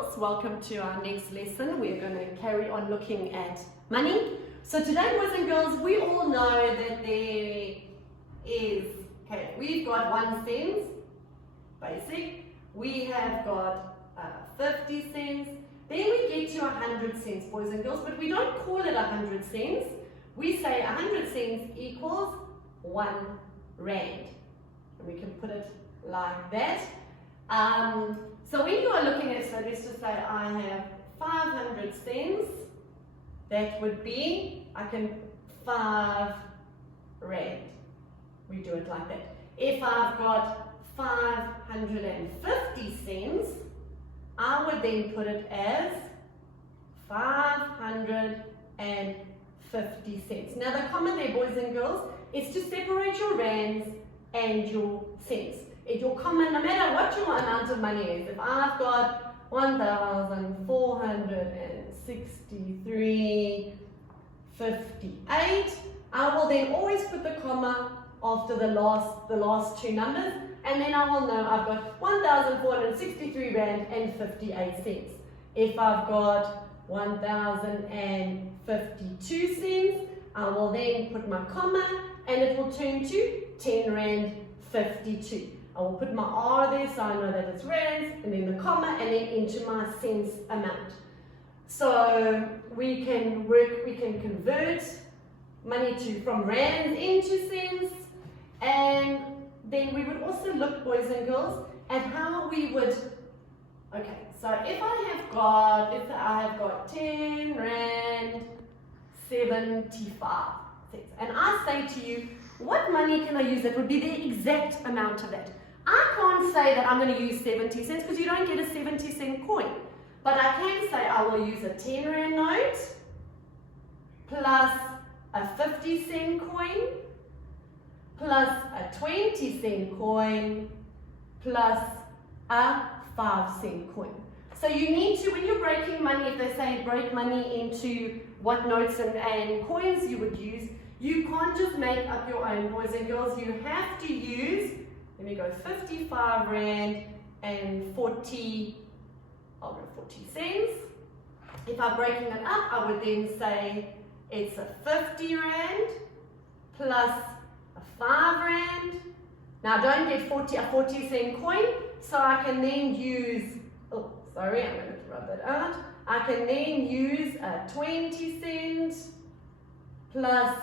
girls, welcome to our next lesson. We're going to carry on looking at money. So today, boys and girls, we all know that there is, we've got 1 cent, basic. We have got 50 cents. Then we get to 100 cents, boys and girls, but we don't call it 100 cents. We say 100 cents equals 1 rand. And we can put it like that. So when you are looking at, so let's just say I have 500 cents, that would be, 5 rand. We do it like that. If I've got 550 cents, I would then put it as 550 cents. Now the comma there, boys and girls, is to separate your rands and your cents. Your comma, no matter what your amount of money is, if I've got 1,463.58, I will then always put the comma after the last 2 numbers, and then I will know I've got 1,463 rand and 58 cents. If I've got 1,052 cents, I will then put my comma, and it will turn to 10 rand 52. I will put my R there so I know that it's rands, and then the comma, and then into my cents amount. So we can convert money from rands into cents, and then we would also look, boys and girls, at how we would, so if I have got 10 rand 75 cents, and I say to you, what money can I use that would be the exact amount of that? I can't say that I'm going to use 70 cents because you don't get a 70-cent coin. But I can say I will use a 10 rand note plus a 50-cent coin plus a 20-cent coin plus a 5-cent coin. So you need to, when you're breaking money, if they say break money into what notes and coins you would use, you can't just make up your own, boys and girls. You have to use, let me go 55 rand and 40 cents. If I'm breaking it up, I would then say it's a 50 rand plus a 5 rand. Now don't get a 40-cent coin, so I can then use, I'm going to rub that out. I can then use a 20 cent plus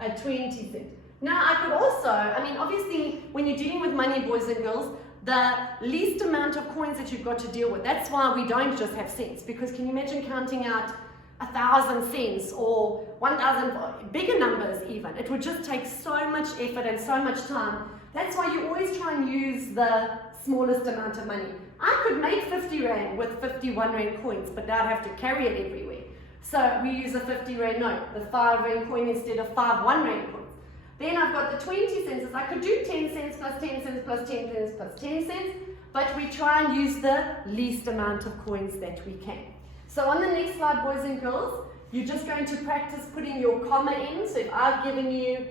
a 20 cent. Now I could also, obviously when you're dealing with money, boys and girls, the least amount of coins that you've got to deal with. That's why we don't just have cents, because can you imagine counting out 1,000 cents or 1,000, bigger numbers even? It would just take so much effort and so much time. That's why you always try and use the smallest amount of money. I could make 50 rand with 51 rand coins, but I'd have to carry it everywhere. So we use a 50 rand note, the 5 rand coin instead of 5 1 rand coins. Then I've got the 20 cents. I could do 10 cents plus 10 cents plus 10 cents plus 10 cents, but we try and use the least amount of coins that we can. So on the next slide, boys and girls, you're just going to practice putting your comma in. So if I've given you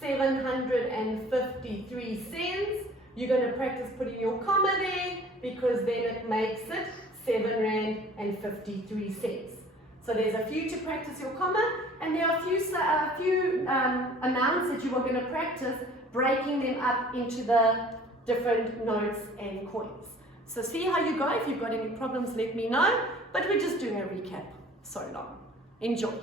753 cents, you're going to practice putting your comma there, because then it makes it 7 rand and 53 cents. So there's a few to practice your comma, and there are a few amounts that you are going to practice breaking them up into the different notes and coins. So see how you go. If you've got any problems, let me know. But we're just doing a recap. So long. Enjoy.